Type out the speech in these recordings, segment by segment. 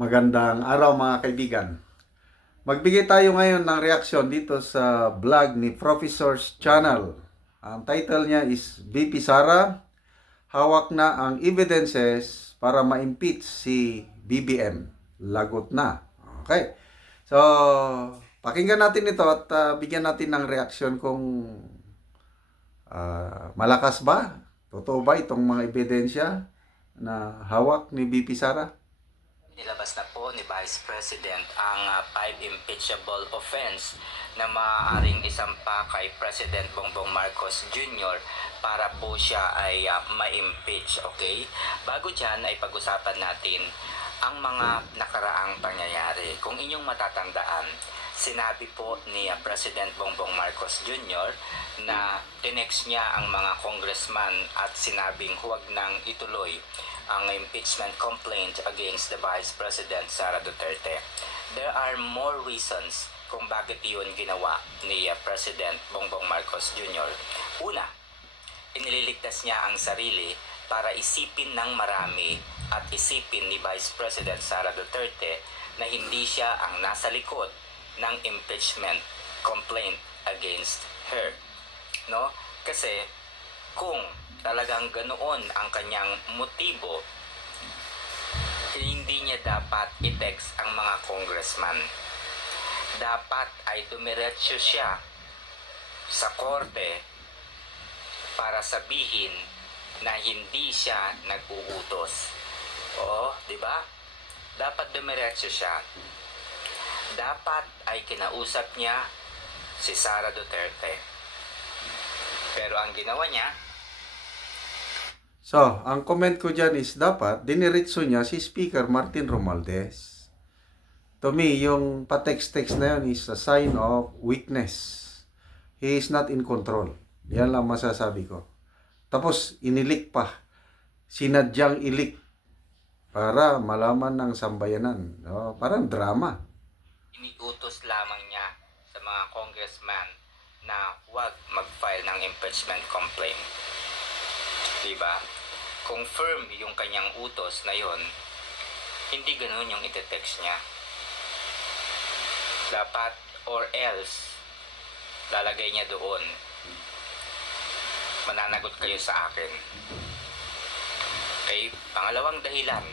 Magandang araw mga kaibigan. Magbigay tayo ngayon ng reaksyon dito sa vlog ni Professor's Channel. Ang title niya is VP Sara, hawak na ang evidences para ma-impeach si BBM. Lagot na. Okay. So, pakinggan natin ito at bigyan natin ng reaksyon kung malakas ba? Totoo ba itong mga ebidensya na hawak ni VP Sara? Nilabas na po ni Vice President ang 5 impeachable offense na maaaring isampa kay President Bongbong Marcos Jr. para po siya ay ma-impeach, okay? Bago dyan ay pag-usapan natin ang mga nakaraang pangyayari. Kung inyong matatandaan, sinabi po ni President Bongbong Marcos Jr. na tinext niya ang mga congressman at sinabing huwag nang ituloy ang impeachment complaint against the Vice President Sara Duterte. There are more reasons kung bakit iyon ginawa ni President Bongbong Marcos Jr. Una, inililigtas niya ang sarili para isipin ng marami at isipin ni Vice President Sara Duterte na hindi siya ang nasa likod ng impeachment complaint against her. No? Kasi kung talagang ganoon ang kanyang motibo, hindi niya dapat i-text ang mga congressman. Dapat ay dumiretso siya sa korte para sabihin na hindi siya nag-uutos. Oo, di ba? Dapat dumiretso siya. Dapat ay kinausap niya si Sara Duterte. Pero ang ginawa niya, so, ang comment ko dyan is dapat diniritso niya si Speaker Martin Romualdez. To me, yung pa-text-text na yun is a sign of weakness. He is not in control. Yan lang masasabi ko. Tapos, inilik pa. Sinadyang ilik para malaman ng sambayanan. No? Parang drama. iniutos lamang niya sa mga congressman na huwag mag-file ng impeachment complaint. Diba? Kung firm yung kanyang utos na yon, hindi ganun yung ite-text niya. Dapat or else, lalagay niya doon, mananagot kayo sa akin. Okay? Pangalawang dahilan,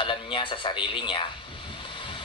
alam niya sa sarili niya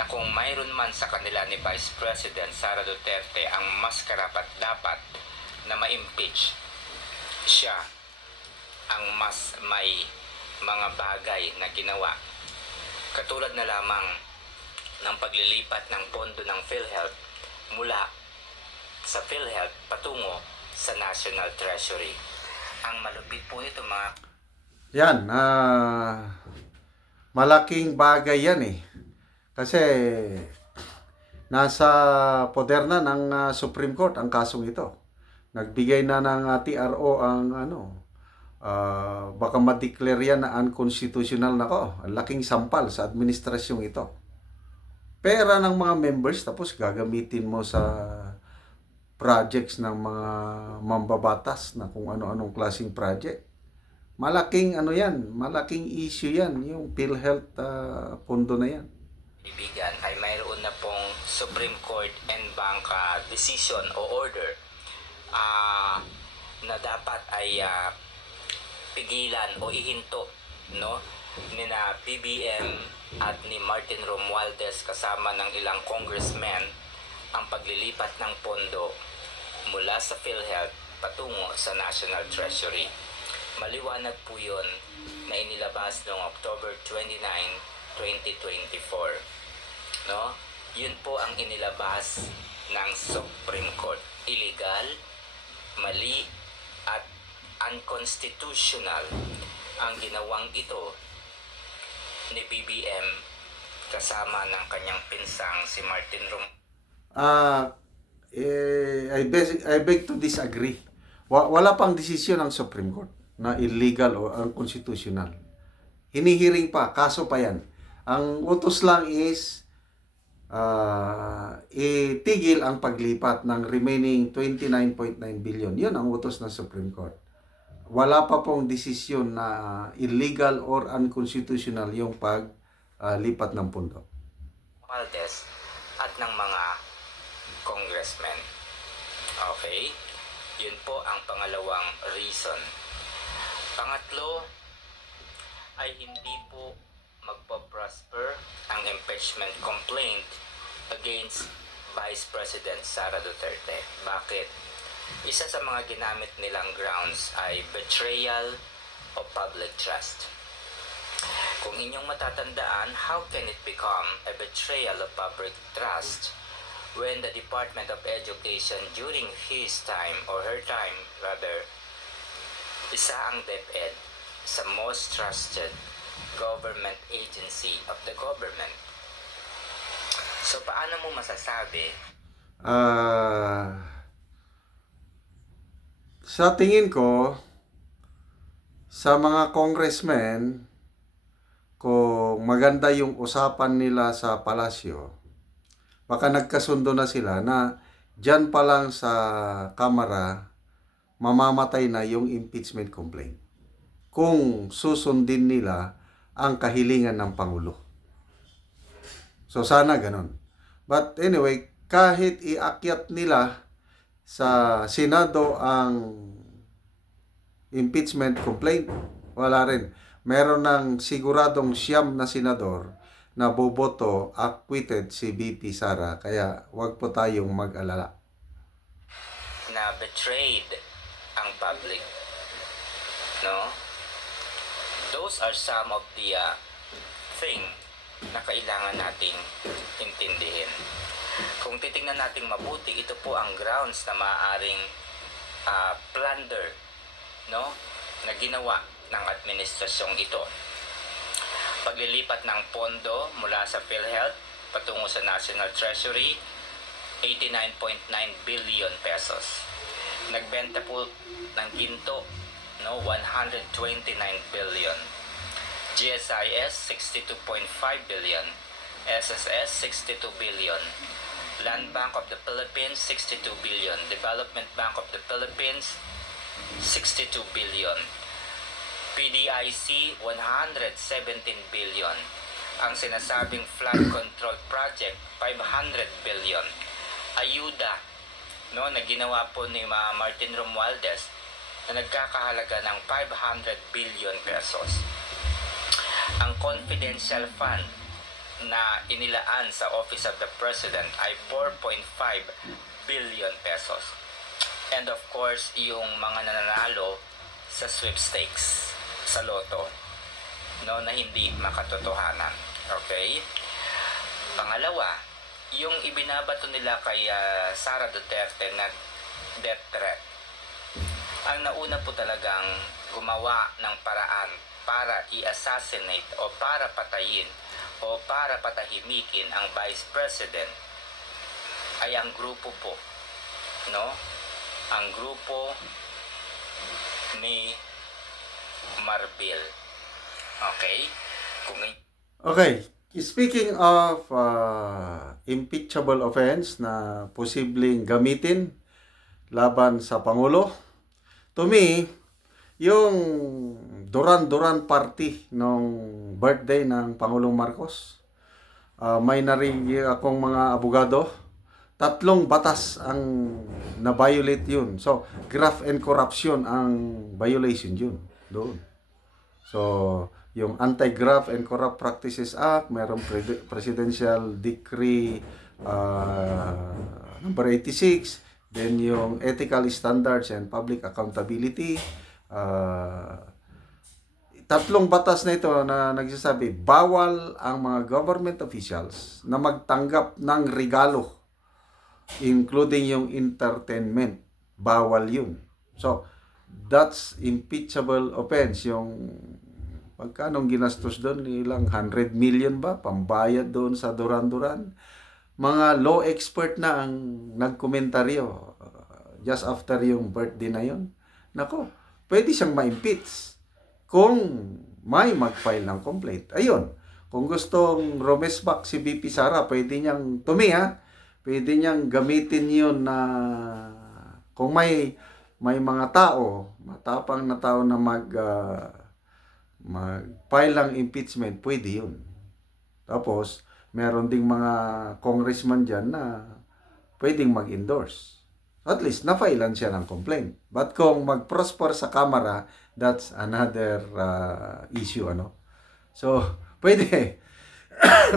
na kung mayroon man sa kanila ni Vice President Sara Duterte ang mas karapat-dapat na ma-impeach, siya ang mas may mga bagay na ginawa. Katulad na lamang ng paglilipat ng pondo ng PhilHealth mula sa PhilHealth patungo sa National Treasury. Ang malupit po ito mga... Yan, malaking bagay yan eh. Kasi nasa poder na ng Supreme Court ang kasong ito. Nagbigay na ng TRO ang baka ma-declare yan na unconstitutional na ko. Ang laking sampal sa administrasyong ito. Pera ng mga members tapos gagamitin mo sa projects ng mga mambabatas na kung ano-anong klaseng project. Malaking yan, malaking issue yan, yung PhilHealth pondo na yan. Ibigan ay mayroon na pong Supreme Court en banc decision o order na dapat ay pigilan o ihinto, no, ni na BBM at ni Martin Romualdez kasama ng ilang congressmen ang paglilipat ng pondo mula sa PhilHealth patungo sa National Treasury. Maliwanag po yun na inilabas noong October 29, 2024. No? Yun po ang inilabas ng Supreme Court. Illegal, mali, at unconstitutional ang ginawang ito ni BBM kasama ng kanyang pinsang si Martin I beg to disagree. Wala pang desisyon ng Supreme Court na illegal o unconstitutional. Hinihiring pa, kaso pa yan. Ang utos lang is itigil ang paglipat ng remaining 29.9 billion. Yun ang utos ng Supreme Court. Wala pa pong desisyon na illegal or unconstitutional yung lipat ng pundo. Romualdez at ng mga congressmen. Okay? Yun po ang pangalawang reason. Pangatlo ay hindi po magpa-prosper ang impeachment complaint against Vice President Sara Duterte. Bakit? Isa sa mga ginamit nilang grounds ay betrayal of public trust. Kung inyong matatandaan, how can it become a betrayal of public trust when the Department of Education during his time, or her time rather, isa ang DepEd sa most trusted government agency of the government. So paano mo masasabi Sa tingin ko, sa mga congressmen, kung maganda yung usapan nila sa palasyo, baka nagkasundo na sila na dyan pa lang sa kamara, mamamatay na yung impeachment complaint. Kung susundin nila ang kahilingan ng Pangulo. So sana ganun. But anyway, kahit iakyat nila sa Senado ang impeachment complaint, wala rin. Meron ng siguradong 9 na senador na boboto acquitted si VP Sara. Kaya wag po tayong mag-alala. na betrayed ang public? No? Those are some of the thing na kailangan nating intindihin. Kung titingnan natin mabuti, ito po ang grounds na maaaring plunder, no, na ginawa ng administrasyong ito. Paglilipat ng pondo mula sa PhilHealth patungo sa National Treasury, 89.9 billion pesos. Nagbenta po ng ginto, no, 129 billion. GSIS 62.5 billion, SSS 62 billion, Land Bank of the Philippines 62 billion, Development Bank of the Philippines 62 billion, PDIC 117 billion, ang sinasabing flood control project 500 billion, ayuda, no, na ginawa po ni Martin Romualdez na nagkakahalaga ng 500 billion pesos. Ang confidential fund na inilaan sa Office of the President ay 4.5 billion pesos. And of course, yung mga nananalo sa sweepstakes, sa loto, no, na hindi makatotohanan. Okay? Pangalawa, yung ibinabato nila kay Sara Duterte na death threat. Ang nauna po talagang gumawa ng paraan para i-assassinate o para patayin o para patahimikin ang Vice President ay ang grupo po, no? Ang grupo ni Marbil. Okay? Okay, speaking of impeachable offense na posibleng gamitin laban sa Pangulo, to me, yung Duran-Duran party nung birthday ng Pangulong Marcos, may narinig akong mga abogado, 3 batas ang na-violate yun. So, graft and corruption ang violation yun doon. So, yung Anti-Graft and Corrupt Practices Act, mayroong Presidential Decree number 86, then yung Ethical Standards and Public Accountability. 3 batas na ito na nagsasabi, bawal ang mga government officials na magtanggap ng regalo, including yung entertainment. Bawal yun. So, that's impeachable offense. Yung pagkanong ginastos doon, ilang 100 million ba? Pambayad doon sa Duran-Duran. Mga law expert na ang nagkomentaryo just after yung birthday na yun. Nako, pwede siyang ma-impeach kung may mag-file ng complaint. Ayun, kung gustong rumesbak si VP Sara, pwede niyang pwede niyang gamitin yun na kung may mga tao, matapang na tao na mag-file ng impeachment, pwede yun. Tapos, meron ding mga congressman dyan na pwedeng mag-endorse. At least, na-filean siya ng complaint. But kung mag-prosper sa Kamara, that's another issue, ano. So, pwede.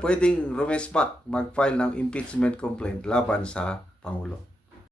Pwedeng rumespak, mag-file ng impeachment complaint laban sa Pangulo.